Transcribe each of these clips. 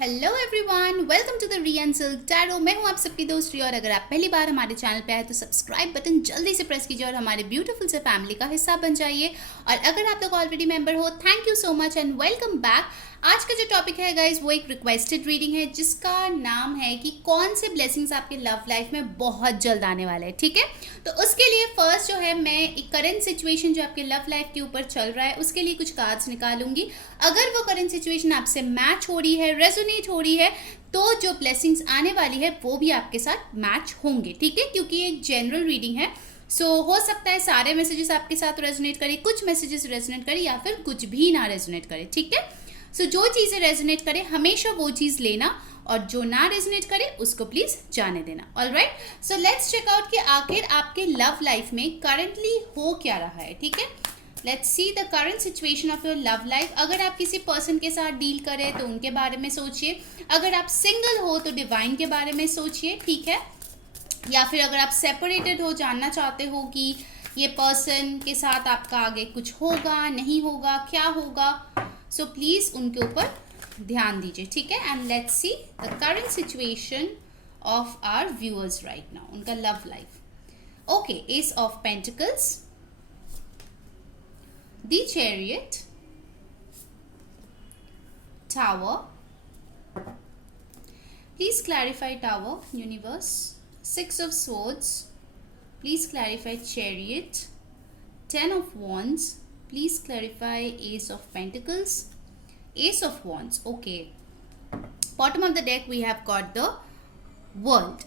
Hello everyone, welcome to the Rian silk tarot. मैं हूं आप सबकी दोस्त रिया और अगर आप पहली बार हमारे चैनल पे आए तो सब्सक्राइब बटन जल्दी से प्रेस कीजिए और हमारे ब्यूटीफुल से फैमिली का हिस्सा बन जाइए। और अगर आप लोग ऑलरेडी मेंबर हो, thank you so much and welcome back. आज का जो टॉपिक है गाइज वो एक रिक्वेस्टेड रीडिंग है जिसका नाम है कि कौन से ब्लेसिंग्स आपके लव लाइफ में बहुत जल्द आने वाले हैं। ठीक है, तो उसके लिए फर्स्ट जो है मैं एक करंट सिचुएशन जो आपके लव लाइफ के ऊपर चल रहा है उसके लिए कुछ कार्ड्स निकालूंगी। अगर वो करंट सिचुएशन आपसे मैच हो रही है, रेजोनेट हो रही है, तो जो ब्लेसिंग्स आने वाली है वो भी आपके साथ मैच होंगे। ठीक है, क्योंकि ये एक जनरल रीडिंग है, सो हो सकता है सारे मैसेजेस आपके साथ रेजोनेट करे, कुछ मैसेजेस रेजोनेट करे या फिर कुछ भी ना रेजोनेट करे। ठीक है, सो जो चीज़ें रेजोनेट करे हमेशा वो चीज़ लेना और जो ना रेजोनेट करे उसको प्लीज जाने देना। Alright, so let's check out कि आखिर आपके लव लाइफ में करंटली हो क्या रहा है। ठीक है, let's see the current situation of your love life. अगर आप किसी पर्सन के साथ डील करें तो उनके बारे में सोचिए, अगर आप सिंगल हो तो डिवाइन के बारे में सोचिए। ठीक है, या फिर अगर आप सेपरेटेड हो, जानना चाहते हो कि ये पर्सन के साथ आपका आगे कुछ होगा नहीं होगा, क्या होगा, सो प्लीज उनके ऊपर ध्यान दीजिए। ठीक है, and let's see the current situation of our viewers right now, उनका love life. Okay, ace of pentacles, the chariot, tower, please clarify tower, universe, six of swords, please clarify chariot, 10 of wands, please clarify ace of pentacles, ace of wands. Okay, bottom of the deck we have got the world.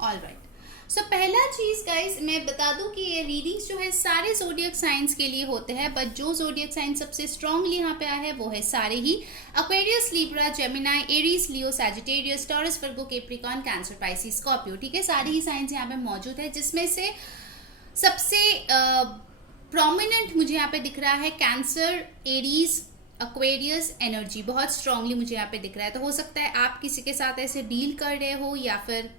All right, सो पहला चीज़ guys मैं बता दूं कि ये readings जो है सारे zodiac science के लिए होते हैं, बट जो जोडियक साइन सबसे स्ट्रांगली यहाँ पे आया है वो है सारे ही एक्वेरियस, लिब्रा, जेमिनाई, एरीज, लियो, सैजिटेरियस, टॉरस, वर्गो, कैप्रिकॉर्न, कैंसर, पाइसिस, स्कॉर्पियो। ठीक है, सारे ही साइंस यहाँ पे मौजूद है, जिसमें से सबसे प्रोमिनेंट मुझे यहाँ पे दिख रहा है कैंसर, एरीज, एक्वेरियस एनर्जी बहुत स्ट्रांगली मुझे यहाँ पे दिख रहा है। तो हो सकता है आप किसी के साथ ऐसे डील कर रहे हो या फिर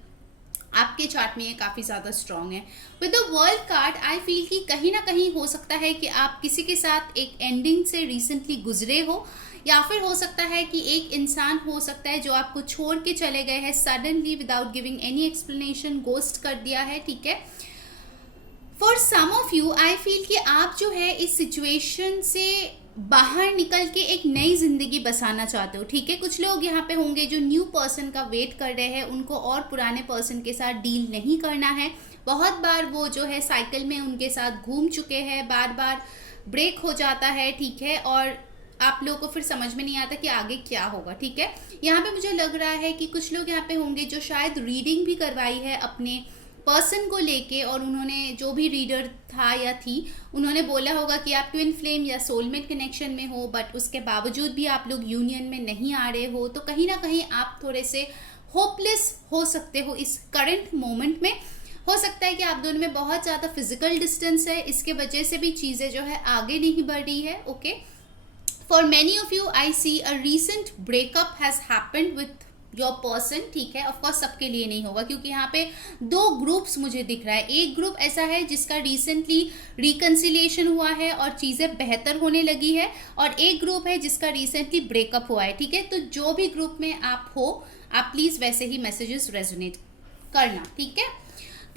आपके चार्ट में ये काफ़ी ज़्यादा स्ट्रॉन्ग है। With the world card I feel कि कहीं ना कहीं हो सकता है कि आप किसी के साथ एक एंडिंग से रिसेंटली गुजरे हो, या फिर हो सकता है कि एक इंसान हो सकता है जो आपको छोड़ के चले गए हैं suddenly without giving any explanation, ghost कर दिया है। ठीक है, for some of you I feel कि आप जो है इस सिचुएशन से बाहर निकल के एक नई जिंदगी बसाना चाहते हो। ठीक है, कुछ लोग यहाँ पे होंगे जो न्यू पर्सन का वेट कर रहे हैं, उनको और पुराने पर्सन के साथ डील नहीं करना है। बहुत बार वो जो है साइकिल में उनके साथ घूम चुके हैं, बार बार ब्रेक हो जाता है। ठीक है, और आप लोगों को फिर समझ में नहीं आता कि आगे क्या होगा। ठीक है, यहाँ पे मुझे लग रहा है कि कुछ लोग यहाँ पे होंगे जो शायद रीडिंग भी करवाई है अपने पर्सन को लेके, और उन्होंने जो भी रीडर था या थी उन्होंने बोला होगा कि आप ट्विन फ्लेम या सोलमेट कनेक्शन में हो, बट उसके बावजूद भी आप लोग यूनियन में नहीं आ रहे हो। तो कहीं ना कहीं आप थोड़े से होपलेस हो सकते हो इस करंट मोमेंट में। हो सकता है कि आप दोनों में बहुत ज़्यादा फिजिकल डिस्टेंस है, इसके वजह से भी चीज़ें जो है आगे नहीं बढ़ रही है। Okay, for many of you I see a recent breakup has happened with your person. ठीक है, ऑफकोर्स सबके लिए नहीं होगा क्योंकि यहाँ पे दो ग्रुप्स मुझे दिख रहा है। एक ग्रुप ऐसा है जिसका रिसेंटली रिकन्सिलिएशन हुआ है और चीज़ें बेहतर होने लगी है, और एक ग्रुप है जिसका रिसेंटली ब्रेकअप हुआ है। ठीक है, तो जो भी ग्रुप में आप हो आप प्लीज़ वैसे ही मैसेजेस रेजोनेट करना। ठीक है,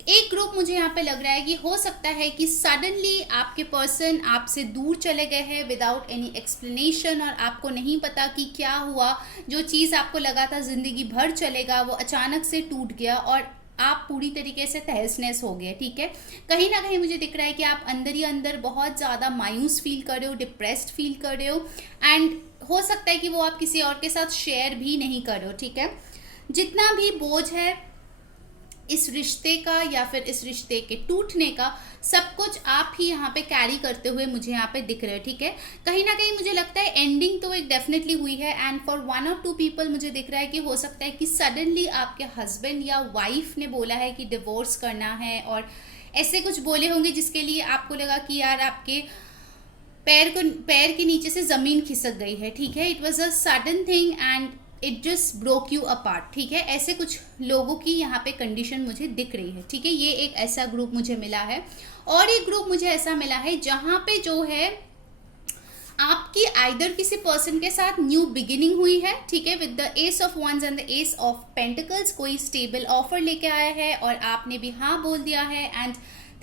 एक ग्रुप मुझे यहाँ पे लग रहा है कि हो सकता है कि सडनली आपके पर्सन आपसे दूर चले गए हैं विदाउट एनी एक्सप्लेनेशन, और आपको नहीं पता कि क्या हुआ। जो चीज़ आपको लगा था ज़िंदगी भर चलेगा वो अचानक से टूट गया और आप पूरी तरीके से तहस नहस हो गए। ठीक है, कहीं ना कहीं मुझे दिख रहा है कि आप अंदर ही अंदर बहुत ज़्यादा मायूस फील कर रहे हो, डिप्रेस्ड फील कर रहे हो, एंड हो सकता है कि वो आप किसी और के साथ शेयर भी नहीं कर रहे हो। ठीक है, जितना भी बोझ है इस रिश्ते का या फिर इस रिश्ते के टूटने का, सब कुछ आप ही यहाँ पे कैरी करते हुए मुझे यहाँ पे दिख रहे हो। ठीक है, कहीं ना कहीं मुझे लगता है एंडिंग तो एक डेफिनेटली हुई है, एंड फॉर 1 और 2 पीपल मुझे दिख रहा है कि हो सकता है कि सडनली आपके हस्बैंड या वाइफ ने बोला है कि डिवोर्स करना है, और ऐसे कुछ बोले होंगे जिसके लिए आपको लगा कि यार आपके पैर के नीचे से ज़मीन खिसक गई है। ठीक है, it was a sudden thing and it just broke you apart. ठीक है, ऐसे कुछ लोगों की यहाँ पे कंडीशन मुझे दिख रही है। ठीक है, ये एक ऐसा ग्रुप मुझे मिला है, और एक ग्रुप मुझे ऐसा मिला है जहाँ पे जो है आपकी आइदर किसी पर्सन के साथ न्यू बिगिनिंग हुई है, ठीक है, with the ace of wands and the ace of pentacles. कोई स्टेबल ऑफर लेके आया है और आपने भी हाँ बोल दिया है, and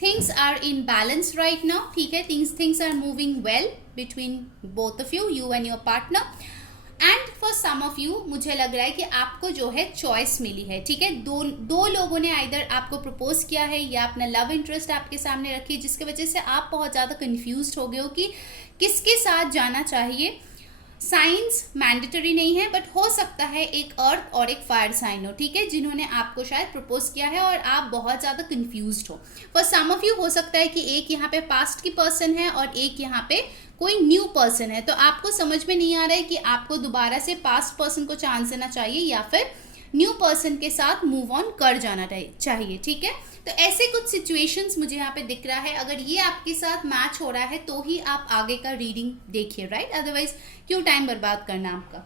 things are in balance right now, ठीक है, things are moving well between both of you and your partner. And for some of you मुझे लग रहा है कि आपको जो है चॉइस मिली है, ठीक है। दो लोगों ने आइदर आपको प्रपोज किया है या अपना लव इंटरेस्ट आपके सामने रखी, जिसकी वजह से आप बहुत ज़्यादा कंफ्यूज हो गए हो कि किसके साथ जाना चाहिए। साइंस मैंडेटरी नहीं है, बट हो सकता है एक अर्थ और एक फायर साइन हो, ठीक है, जिन्होंने आपको शायद प्रपोज किया है और आप बहुत ज़्यादा कंफ्यूज हो। फॉर सम ऑफ यू हो सकता है कि एक यहाँ पे पास्ट की पर्सन है और एक यहाँ पे कोई न्यू पर्सन है, तो आपको समझ में नहीं आ रहा है कि आपको दोबारा से पास्ट पर्सन को चांस देना चाहिए या फिर न्यू पर्सन के साथ मूव ऑन कर जाना चाहिए, ठीक है। तो ऐसे कुछ सिचुएशंस मुझे यहाँ पे दिख रहा है। अगर ये आपके साथ मैच हो रहा है तो ही आप आगे का रीडिंग देखिए, राइट, अदरवाइज क्यों टाइम बर्बाद करना आपका।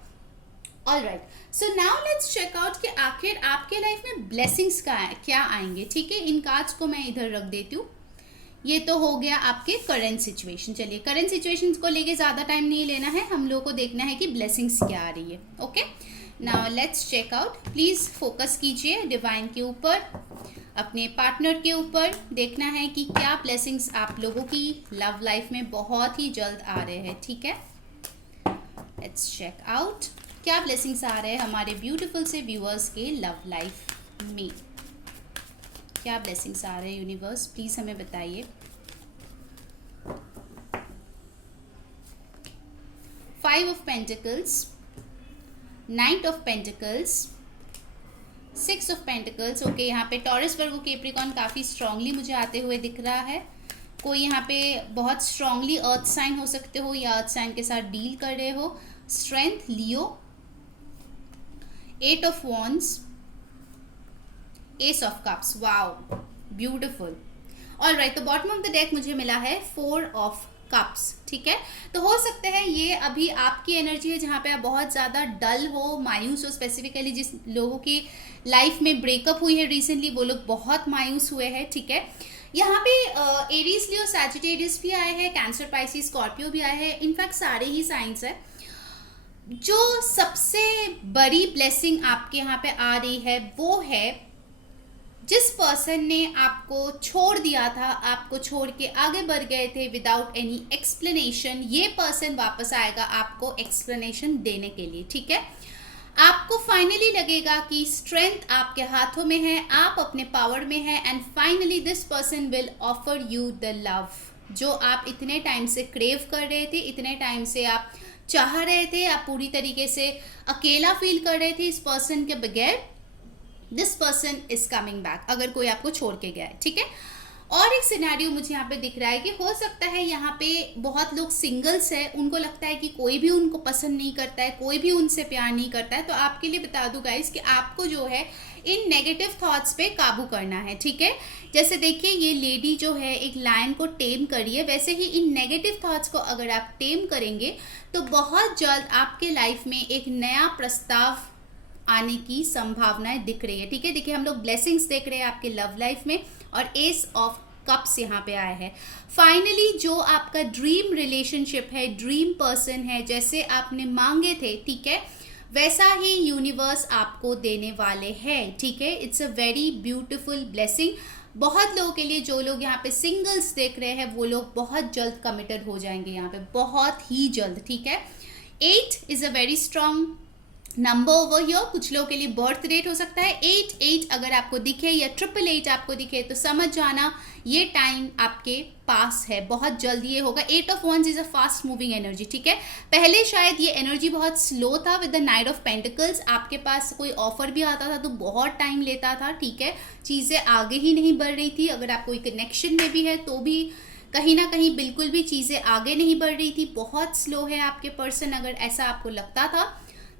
Alright, so now let's check out कि आखिर आपके लाइफ में ब्लेसिंग्स क्या आएंगे, ठीक है। इन कार्ड्स को मैं इधर रख देती हूँ। ये तो हो गया आपके करंट सिचुएशन। चलिए, करंट सिचुएशन को लेके ज़्यादा टाइम नहीं लेना है, हम लोगों को देखना है कि ब्लेसिंग्स क्या आ रही है। Okay, now let's check out. Please focus कीजिए डिवाइन के ऊपर, अपने पार्टनर के ऊपर। देखना है कि क्या ब्लेसिंग्स आप लोगों की लव लाइफ में बहुत ही जल्द आ रहे हैं, ठीक है। लेट्स चेक आउट क्या ब्लेसिंग्स आ रहे हैं हमारे ब्यूटीफुल से व्यूअर्स के लव लाइफ में। क्या ब्लेसिंग्स आ रहे हैं यूनिवर्स, प्लीज हमें बताइए। Five of pentacles, night of pentacles, six of pentacles. Okay, यहाँ पे टॉरस, वर्गो, कैप्रिकॉर्न काफ़ी स्ट्रांगली मुझे आते हुए दिख रहा है। कोई यहाँ पे बहुत स्ट्रांगली अर्थ साइन हो सकते हो या अर्थ साइन के साथ डील कर रहे हो। Strength, Leo, eight of wands, ace of cups. Wow, beautiful. Alright, तो बॉटम ऑफ द डेक मुझे मिला है फोर ऑफ कप्स, ठीक है। तो हो सकता है ये अभी आपकी एनर्जी है जहाँ पे आप बहुत ज़्यादा डल हो, मायूस हो। स्पेसिफिकली जिस लोगों की लाइफ में ब्रेकअप हुई है रिसेंटली, वो लोग बहुत मायूस हुए हैं, ठीक है। यहाँ पे एरीज, लियो, सैजिटेरियस भी आए हैं, कैंसर, पाइसिस, स्कॉर्पियो भी आए हैं। इनफैक्ट सारे ही साइंस है। जो सबसे बड़ी ब्लेसिंग आपके यहाँ पे आ रही है वो है जिस पर्सन ने आपको छोड़ दिया था, आपको छोड़ के आगे बढ़ गए थे विदाउट एनी एक्सप्लेनेशन, ये पर्सन वापस आएगा आपको एक्सप्लेनेशन देने के लिए, ठीक है। आपको फाइनली लगेगा कि स्ट्रेंथ आपके हाथों में है, आप अपने पावर में है, and finally this person will offer you the love जो आप इतने टाइम से क्रेव कर रहे थे, इतने टाइम से आप चाह रहे थे, आप पूरी तरीके से अकेला फील कर रहे थे इस पर्सन के बगैर। This person is coming back, अगर कोई आपको छोड़ के गया है, ठीक है। और एक सिनेरियो मुझे यहाँ पे दिख रहा है कि हो सकता है यहाँ पे बहुत लोग सिंगल्स है, उनको लगता है कि कोई भी उनको पसंद नहीं करता है, कोई भी उनसे प्यार नहीं करता है। तो आपके लिए बता दूं गाइस कि आपको जो है इन नेगेटिव थॉट्स पे काबू करना है, ठीक है। जैसे देखिए ये लेडी जो है एक लायन को टेम करी है, वैसे ही इन नेगेटिव थॉट्स को अगर आप टेम करेंगे तो बहुत जल्द आपके लाइफ में एक नया प्रस्ताव आने की संभावनाएं दिख रही है, ठीक है। देखिए हम लोग ब्लेसिंग्स देख रहे हैं आपके लव लाइफ में, और एस ऑफ कप्स यहाँ पे आया है। फाइनली जो आपका ड्रीम रिलेशनशिप है, ड्रीम पर्सन है, जैसे आपने मांगे थे, ठीक है, वैसा ही यूनिवर्स आपको देने वाले हैं, ठीक है। It's a very beautiful blessing. बहुत लोगों के लिए, जो लोग यहाँ पे सिंगल्स देख रहे हैं, वो लोग बहुत जल्द कमिटेड हो जाएंगे यहाँ पे, बहुत ही जल्द, ठीक है। 8 is a very strong number over here. कुछ लोगों के लिए बर्थ रेट हो सकता है 8 अगर आपको दिखे या 888 आपको दिखे तो समझ जाना ये टाइम आपके पास है, बहुत जल्दी ये होगा। 8 of wands is a fast moving energy, ठीक है। पहले शायद ये एनर्जी बहुत स्लो था with the knight of pentacles, आपके पास कोई ऑफर भी आता था तो बहुत टाइम लेता था, ठीक है, चीज़ें आगे ही नहीं बढ़ रही थी। अगर आप कोई कनेक्शन में भी है तो भी कहीं ना कहीं बिल्कुल भी चीज़ें आगे नहीं बढ़ रही थी, बहुत स्लो है आपके पर्सन, अगर ऐसा आपको लगता था,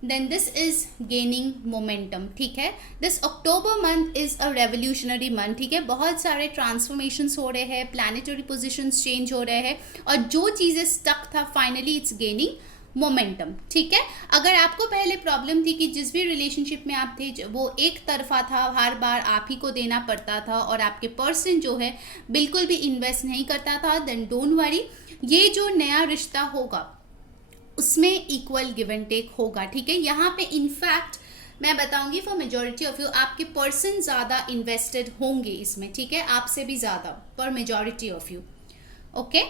then this is gaining momentum, ठीक है। this October month is a revolutionary month, ठीक है। बहुत सारे ट्रांसफॉर्मेशंस हो रहे हैं, प्लानिटरी पोजीशंस चेंज हो रहे हैं, और जो चीज़ें स्टक था फाइनली इट्स गेनिंग मोमेंटम, ठीक है। अगर आपको पहले प्रॉब्लम थी कि जिस भी रिलेशनशिप में आप थे वो एक तरफा था, हर बार आप ही को देना पड़ता था और आपके पर्सन जो है बिल्कुल भी इन्वेस्ट नहीं करता था, देन डोंट वरी, ये जो नया रिश्ता होगा उसमें इक्वल गिव एंड टेक होगा, ठीक है। यहाँ पे इनफैक्ट मैं बताऊंगी फॉर मेजोरिटी ऑफ यू आपके पर्सन ज़्यादा इन्वेस्टेड होंगे इसमें, ठीक है, आपसे भी ज़्यादा for majority of you. Okay,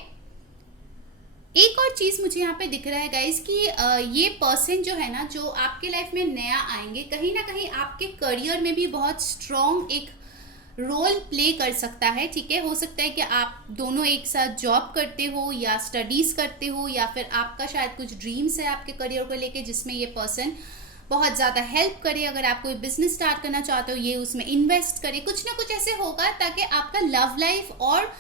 एक और चीज़ मुझे यहाँ पे दिख रहा है गाइज कि ये पर्सन जो है ना, जो आपके लाइफ में नया आएंगे, कहीं ना कहीं आपके करियर में भी बहुत स्ट्रॉन्ग एक रोल प्ले कर सकता है, ठीक है। हो सकता है कि आप दोनों एक साथ जॉब करते हो या स्टडीज करते हो, या फिर आपका शायद कुछ ड्रीम्स है आपके करियर को लेके जिसमें ये पर्सन बहुत ज़्यादा हेल्प करे। अगर आप कोई बिजनेस स्टार्ट करना चाहते हो, ये उसमें इन्वेस्ट करे, कुछ ना कुछ ऐसे होगा ताकि आपका लव लाइफ और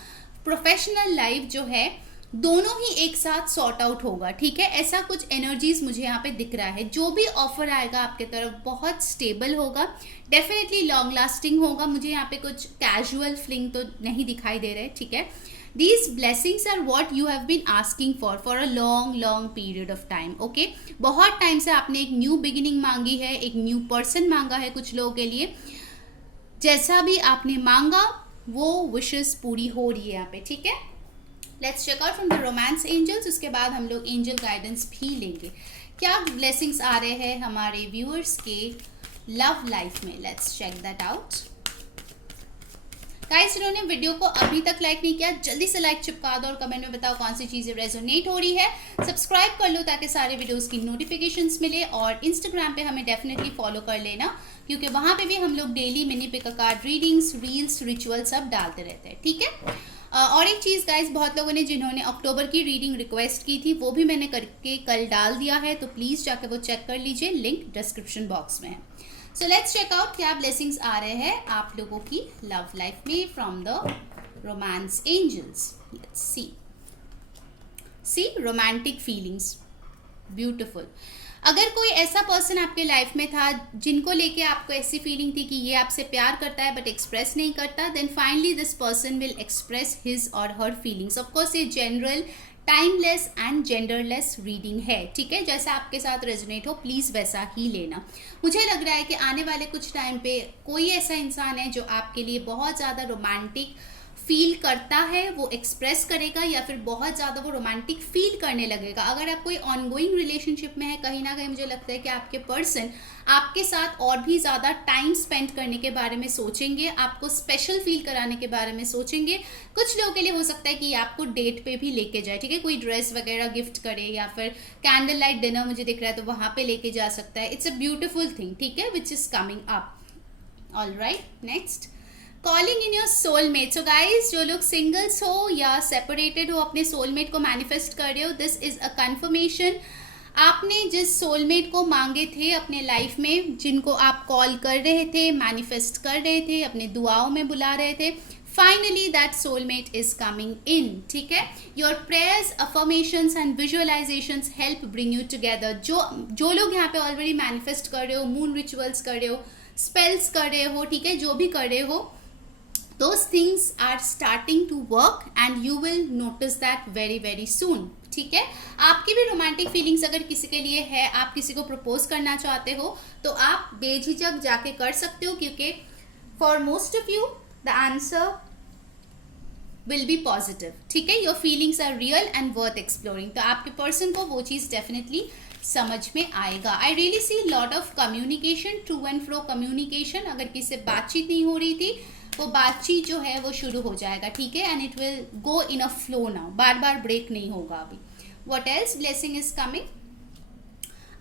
प्रोफेशनल लाइफ जो है दोनों ही एक साथ सॉर्ट आउट होगा, ठीक है। ऐसा कुछ एनर्जीज मुझे यहाँ पे दिख रहा है। जो भी ऑफर आएगा आपके तरफ बहुत स्टेबल होगा, डेफिनेटली लॉन्ग लास्टिंग होगा। मुझे यहाँ पे कुछ कैजुअल फ्लिंग तो नहीं दिखाई दे रहे, ठीक है। These blessings are what you have been asking for a long period of time, okay? बहुत टाइम से आपने एक न्यू बिगिनिंग मांगी है, एक न्यू पर्सन मांगा है कुछ लोगों के लिए। जैसा भी आपने मांगा वो विशेस पूरी हो रही है यहाँ पे, ठीक है। Let's check out from the romance angels. उसके बाद हम लोग एंजल गाइडेंस भी लेंगे। क्या ब्लेसिंग्स आ रहे हैं हमारे व्यूअर्स के लव लाइफ में? Let's check that out. Guys, जिन्होंने वीडियो को अभी तक लाइक नहीं किया, जल्दी से लाइक चिपका दो और कमेंट में बताओ कौन सी चीजें रेजोनेट हो रही है। सब्सक्राइब कर लो ताकि सारे वीडियोस की नोटिफिकेशंस मिले, और इंस्टाग्राम पे हमें डेफिनेटली फॉलो कर लेना, क्योंकि वहां पे भी हम लोग daily mini pick card readings, reels, ritual सब डालते रहते हैं, ठीक है। और एक चीज़ गाइस, बहुत लोगों ने जिन्होंने अक्टूबर की रीडिंग रिक्वेस्ट की थी वो भी मैंने करके कल डाल दिया है, तो प्लीज़ जाके वो चेक कर लीजिए, लिंक डिस्क्रिप्शन बॉक्स में है। सो लेट्स चेक आउट क्या ब्लेसिंग्स आ रहे हैं आप लोगों की लव लाइफ में from the romance angels. Let's see romantic feelings, beautiful. अगर कोई ऐसा पर्सन आपके लाइफ में था जिनको लेके आपको ऐसी फीलिंग थी कि ये आपसे प्यार करता है बट एक्सप्रेस नहीं करता, then finally this person will express his और हर फीलिंग्स। ऑफ कोर्स ये general, timeless and genderless reading है, ठीक है। जैसा आपके साथ रेजोनेट हो प्लीज़ वैसा ही लेना। मुझे लग रहा है कि आने वाले कुछ टाइम पे कोई ऐसा इंसान है जो आपके लिए बहुत ज़्यादा रोमांटिक फील करता है, वो एक्सप्रेस करेगा, या फिर बहुत ज़्यादा वो रोमांटिक फील करने लगेगा। अगर आप कोई ऑनगोइंग रिलेशनशिप में है, कहीं ना कहीं मुझे लगता है कि आपके पर्सन आपके साथ और भी ज़्यादा टाइम स्पेंड करने के बारे में सोचेंगे, आपको स्पेशल फील कराने के बारे में सोचेंगे। कुछ लोगों के लिए हो सकता है कि आपको डेट पे भी लेके जाए, ठीक है, कोई ड्रेस वगैरह गिफ्ट करे, या फिर कैंडल लाइट डिनर मुझे दिख रहा है तो वहाँ पे लेके जा सकता है। इट्स अ ब्यूटिफुल थिंग, ठीक है, which is coming up. All right, next, calling in your soulmate. So guys, जो लोग सिंगल्स हो या सेपरेटेड हो, अपने सोलमेट को मैनिफेस्ट कर रहे हो, दिस इज अ कंफर्मेशन। आपने जिस सोलमेट को मांगे थे अपने लाइफ में, जिनको आप कॉल कर रहे थे, मैनिफेस्ट कर रहे थे, अपने दुआओं में बुला रहे थे, finally that soulmate is coming in, ठीक है। Your prayers, affirmations and visualisations help bring you together. जो लोग यहाँ पे ऑलरेडी मैनिफेस्ट कर रहे हो, मून रिचुअल्स कर रहे हो, स्पेल्स कर रहे हो, ठीक है, जो भी कर रहे हो, those things are starting to work and you will notice that very very soon, ठीक है। आपकी भी रोमांटिक फीलिंग्स अगर किसी के लिए है, आप किसी को प्रपोज करना चाहते हो तो आप बेझिझक जाके कर सकते हो, क्योंकि for most of you the answer will be positive, ठीक है। Your feelings are real and worth exploring. तो आपके पर्सन को वो चीज़ डेफिनेटली समझ में आएगा। I really see lot of communication, to and fro communication. अगर किसी से बातचीत नहीं हो रही थी वो बातचीत जो है वो शुरू हो जाएगा, ठीक है, and it will go in a flow now, बार बार ब्रेक नहीं होगा अभी। What else blessing is coming?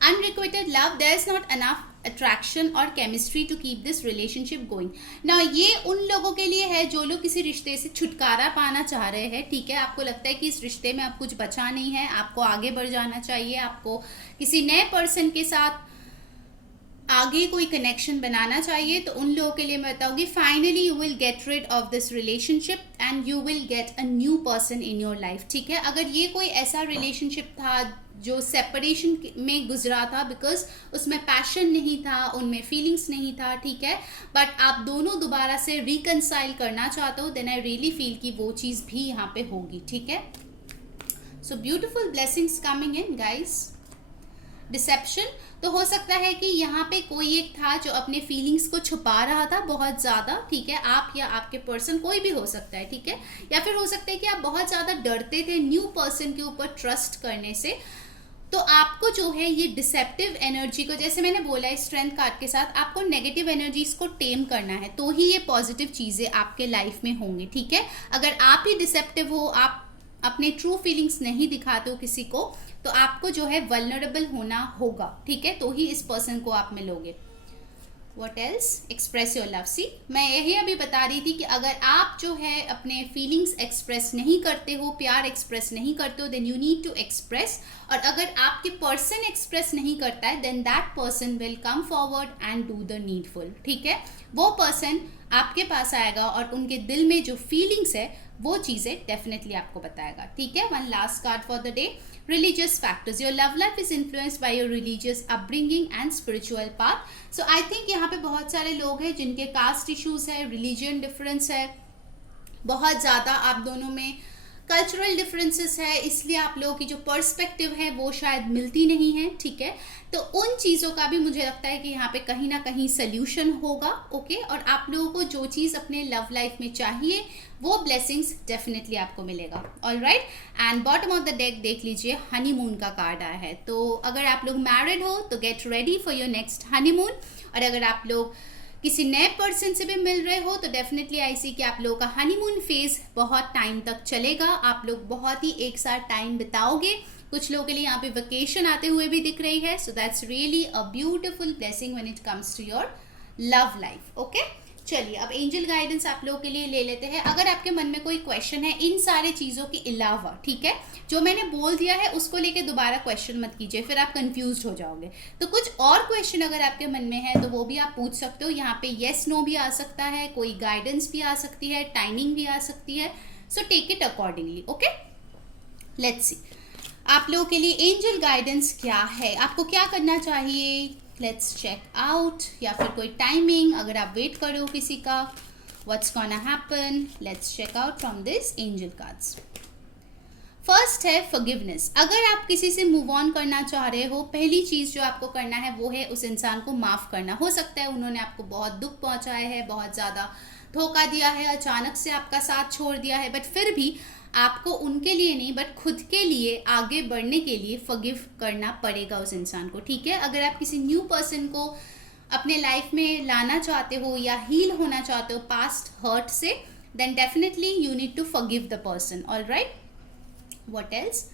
Unrequited love, there is not enough attraction और chemistry to keep this relationship going. ना ये उन लोगों के लिए है जो लोग किसी रिश्ते से छुटकारा पाना चाह रहे हैं, ठीक है। आपको लगता है कि इस रिश्ते में अब कुछ बचा नहीं है, आपको आगे बढ़ जाना चाहिए, आपको किसी नए पर्सन के साथ आगे कोई कनेक्शन बनाना चाहिए, तो उन लोगों के लिए मैं बताऊंगी finally you will get rid of this relationship and you will get a new person in your life, ठीक है। अगर ये कोई ऐसा रिलेशनशिप था जो सेपरेशन में गुजरा था बिकॉज उसमें पैशन नहीं था, उनमें फीलिंग्स नहीं था, ठीक है, बट आप दोनों दोबारा से रिकनसाइल करना चाहते हो, देन आई रियली फील कि वो चीज़ भी यहाँ पे होगी, ठीक है। So beautiful blessings coming in guys. Deception, तो हो सकता है कि यहाँ पे कोई एक था जो अपने फीलिंग्स को छुपा रहा था बहुत ज़्यादा, ठीक है, आप या आपके पर्सन, कोई भी हो सकता है, ठीक है। या फिर हो सकता है कि आप बहुत ज़्यादा डरते थे न्यू पर्सन के ऊपर ट्रस्ट करने से, तो आपको जो है ये डिसेप्टिव एनर्जी को, जैसे मैंने बोला है स्ट्रेंथ कार्ड के साथ, आपको नेगेटिव एनर्जीज को टेम करना है, तो ही ये पॉजिटिव चीज़ें आपके लाइफ में होंगी, ठीक है। अगर आप ही डिसेप्टिव हो, आप अपने ट्रू फीलिंग्स नहीं दिखाते हो किसी को, तो आपको जो है वल्नरेबल होना होगा, ठीक है, तो ही इस पर्सन को आप मिलोगे। What else? Express your love. See, मैं यही अभी बता रही थी कि अगर आप जो है अपने फीलिंग्स एक्सप्रेस नहीं करते हो, प्यार एक्सप्रेस नहीं करते हो, then you need to express. और अगर आपके पर्सन एक्सप्रेस नहीं करता है, then that person will come forward and do the needful, ठीक है। वो पर्सन आपके पास आएगा और उनके दिल में जो फीलिंग्स है वो चीज़ें डेफिनेटली आपको बताएगा, ठीक है। One last card for the day, religious factors. Your love life is influenced by your religious upbringing and spiritual path. So I think यहाँ पे बहुत सारे लोग हैं जिनके कास्ट इश्यूज है, रिलीजन डिफरेंस है, बहुत ज़्यादा आप दोनों में कल्चरल डिफरेंसेस है, इसलिए आप लोगों की जो पर्सपेक्टिव है वो शायद मिलती नहीं है, ठीक है। तो उन चीज़ों का भी मुझे लगता है कि यहाँ पे कहीं ना कहीं सल्यूशन होगा, ओके। और आप लोगों को जो चीज़ अपने लव लाइफ में चाहिए वो ब्लेसिंग्स डेफिनेटली आपको मिलेगा, alright. And bottom of the deck देख लीजिए, हनीमून का कार्ड आया है। तो अगर आप लोग मैरिड हो तो get ready for your next honeymoon, और अगर आप लोग किसी नए पर्सन से भी मिल रहे हो तो डेफिनेटली आई सी कि आप लोगों का हनीमून फेज बहुत टाइम तक चलेगा, आप लोग बहुत ही एक साथ टाइम बिताओगे। कुछ लोगों के लिए यहाँ पे वेकेशन आते हुए भी दिख रही है, so that's really a beautiful blessing when it comes to your love life, okay. चलिए अब एंजल गाइडेंस आप लोगों के लिए ले लेते हैं। अगर आपके मन में कोई क्वेश्चन है इन सारे चीज़ों के अलावा, ठीक है, जो मैंने बोल दिया है उसको लेके दोबारा क्वेश्चन मत कीजिए, फिर आप कंफ्यूज हो जाओगे। तो कुछ और क्वेश्चन अगर आपके मन में है तो वो भी आप पूछ सकते हो। यहाँ पे येस नो भी आ सकता है, कोई गाइडेंस भी आ सकती है, टाइमिंग भी आ सकती है, so take it accordingly, okay. Let's see आप लोगों के लिए एंजल गाइडेंस क्या है, आपको क्या करना चाहिए। लेट्स चेक आउट, या फिर कोई टाइमिंग अगर आप वेट कर रहे हो किसी का, what's gonna happen. Let's check out from this angel cards. First है फॉरगिवनेस। अगर आप किसी से मूव ऑन करना चाह रहे हो, पहली चीज़ जो आपको करना है वो है उस इंसान को माफ़ करना। हो सकता है उन्होंने आपको बहुत दुख पहुंचाया है, बहुत ज़्यादा धोखा दिया है, अचानक से आपका साथ छोड़ दिया है, बट फिर भी आपको उनके लिए नहीं बट खुद के लिए आगे बढ़ने के लिए फॉरगिव करना पड़ेगा उस इंसान को, ठीक है। अगर आप किसी न्यू पर्सन को अपने लाइफ में लाना चाहते हो या हील होना चाहते हो पास्ट हर्ट से, then definitely you need to forgive the person, alright. What else,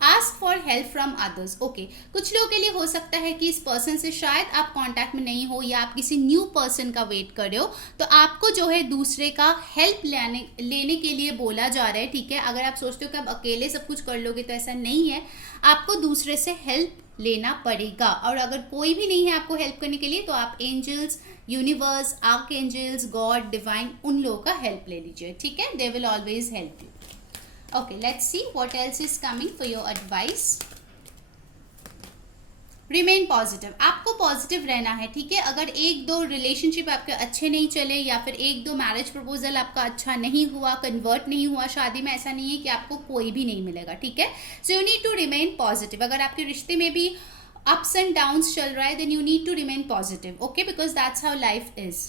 ask for help from others, okay. कुछ लोगों के लिए हो सकता है कि इस पर्सन से शायद आप कांटेक्ट में नहीं हो या आप किसी न्यू पर्सन का वेट कर रहे हो, तो आपको जो है दूसरे का हेल्प लेने के लिए बोला जा रहा है, ठीक है। अगर आप सोचते हो कि आप अकेले सब कुछ कर लोगे तो ऐसा नहीं है, आपको दूसरे से हेल्प लेना पड़ेगा। और अगर कोई भी नहीं है आपको हेल्प करने के लिए तो आप angels, universe, archangels, God, divine, उन लोगों का हेल्प ले लीजिए, ठीक है। They will always help you. Okay, let's see what else is coming for your advice. Remain positive. आपको पॉजिटिव रहना है, ठीक है। अगर एक दो रिलेशनशिप आपके अच्छे नहीं चले या फिर एक दो मैरिज प्रपोजल आपका अच्छा नहीं हुआ, कन्वर्ट नहीं हुआ शादी में, ऐसा नहीं है कि आपको कोई भी नहीं मिलेगा, ठीक है। So you need to remain positive. अगर आपके रिश्ते में भी अप्स एंड डाउन्स चल रहा है, then you need to remain positive, okay, because that's how life is.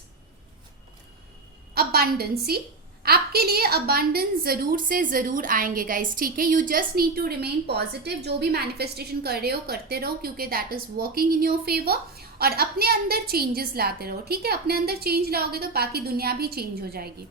Abundancy, आपके लिए अबंडेंस जरूर से जरूर आएंगे गाइस, ठीक है। You just need to remain positive. जो भी मैनिफेस्टेशन कर रहे हो करते रहो, क्योंकि that is working in your favour. और अपने अंदर चेंजेस लाते रहो, ठीक है। अपने अंदर चेंज लाओगे तो बाकी दुनिया भी चेंज हो जाएगी।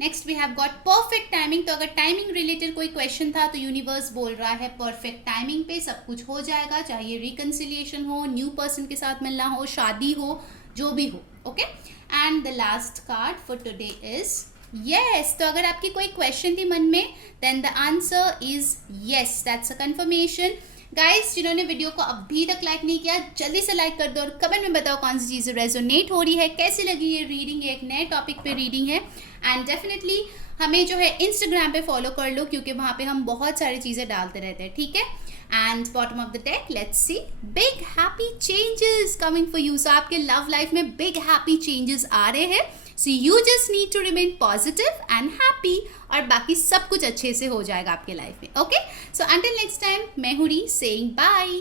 Next we have got perfect timing. तो अगर टाइमिंग रिलेटेड कोई क्वेश्चन था तो यूनिवर्स बोल रहा है परफेक्ट टाइमिंग पे सब कुछ हो जाएगा, चाहे रिकन्सिलिएशन हो, न्यू पर्सन के साथ मिलना हो, शादी हो, जो भी हो, okay. And the last card for today is yes. तो अगर आपकी कोई क्वेश्चन थी मन में, then the answer is yes, that's a confirmation. Guys, जिन्होंने वीडियो को अभी तक लाइक नहीं किया जल्दी से लाइक कर दो और कमेंट में बताओ कौन सी चीज़ें रेजोनेट हो रही है, कैसी लगी ये रीडिंग, एक नए टॉपिक पे रीडिंग है। एंड डेफिनेटली हमें जो है इंस्टाग्राम पे फॉलो कर लो, क्योंकि वहाँ पे हम बहुत सारी चीज़ें डालते रहते हैं, ठीक है। And bottom of the deck let's see big happy changes coming for you. So आपके लव लाइफ में बिग हैप्पी चेंजेस आ रहे हैं। So you just need to remain positive and happy और बाकी सब कुछ अच्छे से हो जाएगा आपके लाइफ में, ओके। सो until next time, मैं हूँ री saying bye.